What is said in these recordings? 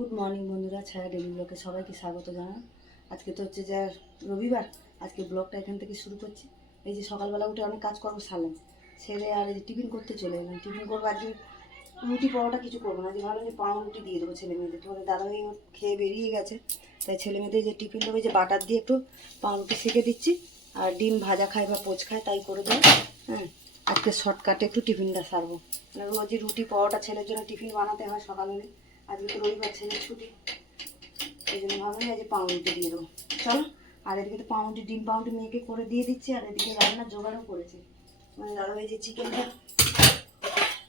Good morning বন্ধুরা, ছায়া daily ব্লগে সবাইকে স্বাগত জানান। আজকে তো হচ্ছে যে রবিবার। আজকে ব্লগটা এখান থেকে শুরু করছি। এই যে সকালবেলা উঠে অনেক কাজ করবো সারলাম, সেরে আর এই যে টিফিন করতে চলে এলাম। টিফিন করবো আজকে রুটি পরোটা কিছু করবো না, আজকে ভালো যে পাউরুটি দিয়ে দেবো ছেলে মেয়েদের। তোমাদের দাদাভাই খেয়ে বেরিয়ে গেছে, তাই ছেলে মেয়েদের যে টিফিন দেবো যে বাটার দিয়ে একটু পাউরুটি সেঁকে দিচ্ছি, আর ডিম ভাজা খায় বা পোচ খায় তাই করে দেবো। হ্যাঁ, আজকে শর্টকাটে একটু টিফিনটা সারবো। মানে রোজই রুটি পরোটা ছেলের জন্য টিফিন বানাতে হয় সকাল হলে। আজকে তো রবিবার, ছেলের ছুটি, এই জন্য ভাবলাম আজকে পাউরুটি দিয়ে দেবো। চলো, আর এদিকে তো পাউরুটি ডিম পাউরুটি মেয়েকে করে দিয়ে দিচ্ছি, আর এদিকে রান্নার জোগাড়ও করেছি। মানে দাদাভাই যে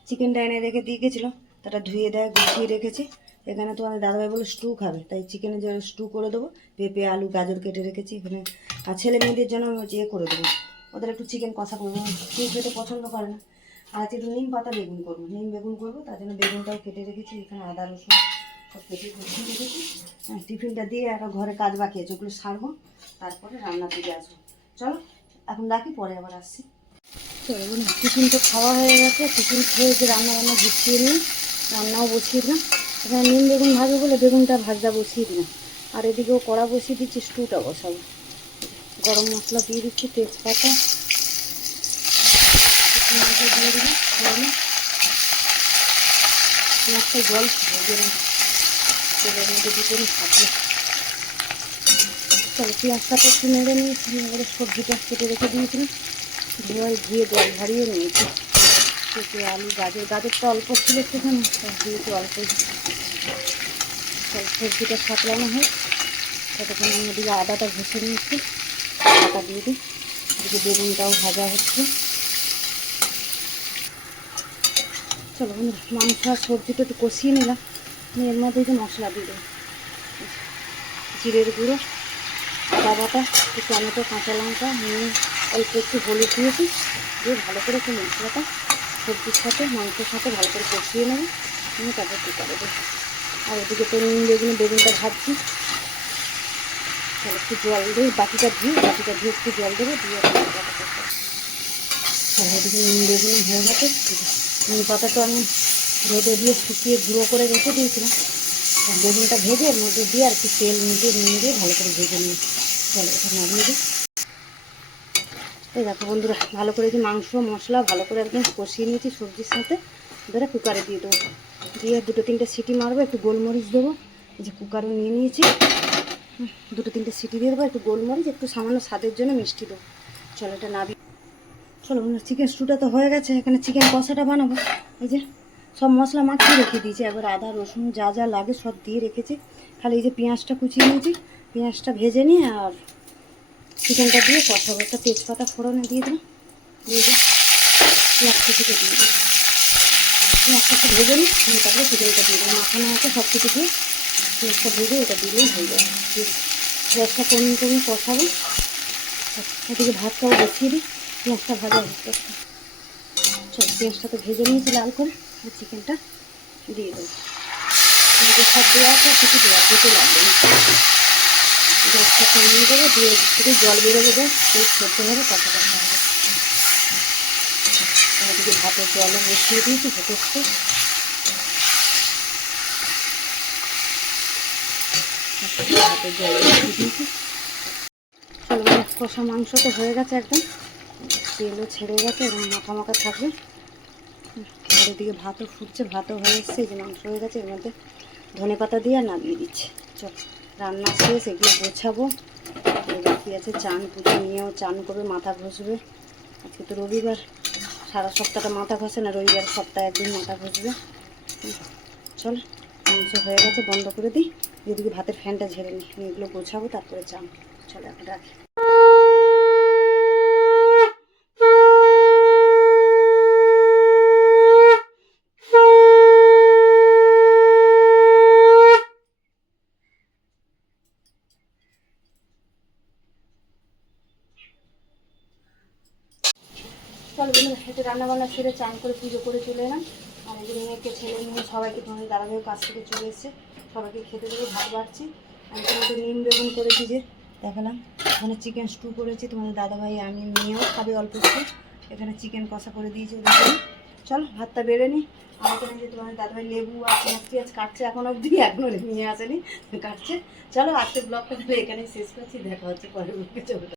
চিকেনটা এনে রেখে দিয়ে গেছিলো, তাটা ধুয়ে দেয় গুছিয়ে রেখেছি। এখানে তো আমাদের দাদাভাই বলে স্টু খাবে, তাই চিকেনের যে স্টু করে দেবো। পেঁপে আলু গাজর কেটে রেখেছি এখানে। আর ছেলে মেয়েদের জন্য ইয়ে করে দেবো, ওদের একটু চিকেন কষা করবো, স্টু খেতে পছন্দ করে না। আর একটু নিম পাতা বেগুন করবো, নিম বেগুন করবো, তার জন্য বেগুনটাও কেটে রেখেছি। এখানে আদা রসুন সব কেটে গুছিয়ে রেখেছি। টিফিনটা দিয়ে একটা ঘরে কাজ বাকি আছে, ওগুলো সারবো, তারপরে রান্নার দিকে আসবো। চলো এখন রাখি, পরে আবার আসছি। চলো বলুন, টিফিন তো খাওয়া হয়ে গেছে। টিফিন খেয়ে যে রান্না গুছিয়ে নিই, রান্নাও বসিয়ে দিলাম। এখানে নিম বেগুন ভাজবো বলে বেগুনটা ভাজা বসিয়ে দিলাম। আর এদিকেও কড়া বসিয়ে দিচ্ছি, স্টুটা বসাবো। গরম মশলা দিয়ে দিচ্ছি, তেজপাতা দিয়ে দিলাম। পেঁয়াজটা জল দিলাম, তেলের মধ্যে দিতে থাকবে। চলো, পেঁয়াজটা একটু নেড়ে নিয়েছি, এবারে সবজিটা কেটে রেখে দিয়েছিলাম, ধুয়ে জল ঝারিয়ে নিয়েছি। পেঁপে আলু গাজরটা অল্প ছিল সেখানে, দিয়েছি অল্প। সবজিটা সাঁতলানো হয়, ততক্ষণ আমি ওদিকে আদাটা ঘষে নিয়েছি, আদা দিয়ে দিই। এদিকে বেগুনটাও ভাজা হচ্ছে। চলো বন্ধুরা, মাংস আর সবজিটা একটু কষিয়ে নিলাম। আমি এর মধ্যে যে মশলা দিয়ে দেবো, জিরের গুঁড়ো, আদা বাটা, একটু টমেটো, কাঁচা লঙ্কা, নুন, অল্প একটু হলুদ দিয়েছি। দিয়ে ভালো করে একটু মশলাটা সবজির সাথে মাংসের সাথে ভালো করে কষিয়ে নেবো, নিয়ে তারপর কুকারে দেবো। আর ওদিকে তো বেগুনটা ভাজছি। একটু জল দিই, বাটিটা ধুয়ে একটু জল দেবো, দিয়ে মশলাটা করবো। ওদিকে বেগুন হয়ে গেছে। নিম পাতাটা আমি রোদে দিয়ে শুকিয়ে গুঁড়ো করে রেখে দিয়েছিলাম। বেগুনটা ভেজে এর মধ্যে দিয়ে আর একটু তেল নিয়ে ভালো করে ভেজে নিই। চলো এটা নামিয়ে দিই। এই দেখো বন্ধুরা, ভালো করে যে মাংস মশলা ভালো করে একদম কষিয়ে নিয়েছি সবজির সাথে, ধরে কুকারে দিয়ে দেবো। দিয়ে 2-3টে সিটি মারবো, একটু গোলমরিচ দেবো। এই যে কুকারও নিয়ে নিয়েছি, 2-3টে সিটি দিয়ে দেবো, একটু গোলমরিচ, একটু সামান্য স্বাদের জন্য মিষ্টি দেবো। চলো এটা নাবি। চলো বন্ধুরা, চিকেন স্টুটা তো হয়ে গেছে। এখানে চিকেন কষাটা বানাবো। এই যে সব মশলা মাখিয়ে রেখে দিয়েছি, এবার আদা রসুন যা যা লাগে সব দিয়ে রেখেছি। খালি এই যে পেঁয়াজটা কুচিয়ে নিয়েছি, পেঁয়াজটা ভেজে নিয়ে আর চিকেনটা দিয়ে কষাবো। একটা তেজপাতা ফোড়নে দিয়ে দিলাম, দিয়ে দিই পেঁয়াজ কুচিটা দিয়ে দিই। পেঁয়াজটা একটু ভেজে নিই, তারপরে চিকেনটা দিয়ে দিলাম। মাখানো আছে সব কিছু দিয়ে, পেঁয়াজটা ভেজে এটা দিলেই হয়ে যাবে। গ্যাসটা কমিয়ে কষাবো। এদিকে ভাতটাও বসিয়ে দিই, পেঁয়াজটা ভাজা হচ্ছে। চল, পেঁয়াজটা তো ভেজে নিয়েছি লাল করে, চিকেনটা দিয়ে দেবো। সব দেওয়া আছে, কিছু দিতে লাগবে না। গ্যাসটা কমিয়ে দেবো, দিয়ে একটু জল বেরোবে, দেয় সেই সেদ্ধ হবে, কষা কষা হবে। ওদিকে ভাতের জলও বসিয়ে দিয়েছি, যথেষ্ট। ভাতের জল বসিয়ে দিয়েছি। চলো, কষা মাংস তো হয়ে গেছে, একদম তেলও ছেড়ে গেছে, এবং মাখা মাখা থাকবে। আর এদিকে ভাতও ফুটছে, ভাতও হয়ে এসছে। এই যে মাংস হয়ে গেছে, এর মধ্যে ধনেপাতা দিয়ে আর নামিয়ে দিচ্ছি। চল, রান্না শেষ, এগুলো গোছাবো। বাকি আছে চান, পুজো নিয়েও চান করবে, মাথা ঘষবে। আজকে তো রবিবার, সারা সপ্তাহটা মাথা ঘষে না, রবিবার সপ্তাহে একদিন মাথা ঘষবে। চল, মাংস হয়ে গেছে, বন্ধ করে দিই। এদিকে ভাতের ফ্যানটা ঝেড়ে নিই, এগুলো গোছাবো, তারপরে চান। চলো এখন রাখি। চলো বন্ধুরা, একটু রান্নাবান্না সেরে চান করে পুজো করে চলে এলাম। আর এই মেয়েকে ছেলে মেয়ে সবাইকে, তোমাদের দাদাভাইয়ের কাছ থেকে চলে এসেছে, সবাইকে খেতে দেবো। ভাত বাড়ছি। আমি তোমাদের নিম বেগুন করেছি, যে দেখালাম। এখানে চিকেন স্টু করেছি, তোমাদের দাদাভাই আমি মেয়েও খাবে অল্প একটু। এখানে চিকেন কষা করে দিয়েছি ওদের। চলো ভাতটা বেড়ে নি। আমার এখানে যে তোমার দাদাভাই লেবু আর পেঁয়াজ কাটছে, এখন অবধি এখনো নিয়ে আসেনি, কাটছে। চলো আজকে ব্লগটা তাহলে এখানেই শেষ করছি, দেখা হচ্ছে পরের ব্লগে। চলো।